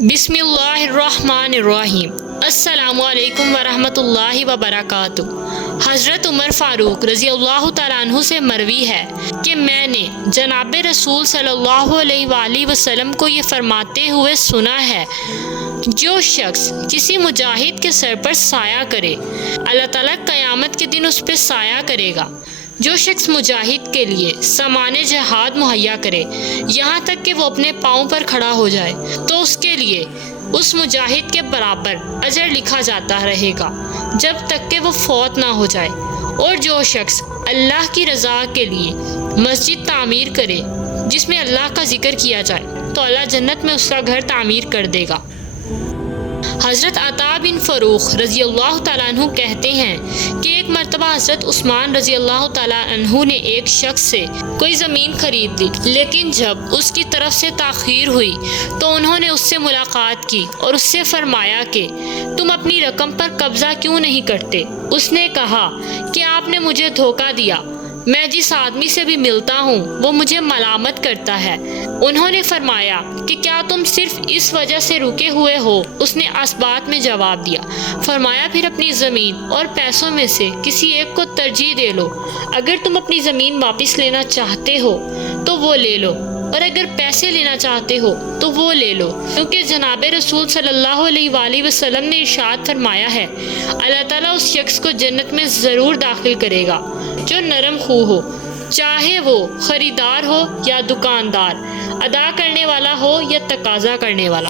بسم اللہ الرحمن الرحیم۔ السلام علیکم ورحمۃ اللہ وبرکاتہ۔ حضرت عمر فاروق رضی اللہ تعالیٰ عنہ سے مروی ہے کہ میں نے جناب رسول صلی اللہ علیہ وآلہ وسلم کو یہ فرماتے ہوئے سنا ہے، جو شخص کسی مجاہد کے سر پر سایہ کرے، اللہ تعالیٰ قیامت کے دن اس پہ سایہ کرے گا۔ جو شخص مجاہد کے لیے سامان جہاد مہیا کرے یہاں تک کہ وہ اپنے پاؤں پر کھڑا ہو جائے تو اس کے لیے اس مجاہد کے برابر اجر لکھا جاتا رہے گا جب تک کہ وہ فوت نہ ہو جائے۔ اور جو شخص اللہ کی رضا کے لیے مسجد تعمیر کرے جس میں اللہ کا ذکر کیا جائے تو اللہ جنت میں اس کا گھر تعمیر کر دے گا۔ حضرت عطا بن فروخ رضی اللہ تعالیٰ عنہ کہتے ہیں کہ ایک مرتبہ حضرت عثمان رضی اللہ تعالیٰ عنہ نے ایک شخص سے کوئی زمین خرید لی، لیکن جب اس کی طرف سے تاخیر ہوئی تو انہوں نے اس سے ملاقات کی اور اس سے فرمایا کہ تم اپنی رقم پر قبضہ کیوں نہیں کرتے؟ اس نے کہا کہ آپ نے مجھے دھوکہ دیا، میں جس آدمی سے بھی ملتا ہوں وہ مجھے ملامت کرتا ہے۔ انہوں نے فرمایا کہ کیا تم صرف اس وجہ سے رکے ہوئے ہو؟ اس نے اس بات میں جواب دیا، فرمایا پھر اپنی زمین اور پیسوں میں سے کسی ایک کو ترجیح دے لو۔ اگر تم اپنی زمین واپس لینا چاہتے ہو تو وہ لے لو، اور اگر پیسے لینا چاہتے ہو تو وہ لے لو، کیونکہ جناب رسول صلی اللہ علیہ وآلہ وسلم نے ارشاد فرمایا ہے، اللہ تعالیٰ اس شخص کو جنت میں ضرور داخل کرے گا جو نرم خو ہو، چاہے وہ خریدار ہو یا دکاندار، ادا کرنے والا ہو یا تقاضا کرنے والا۔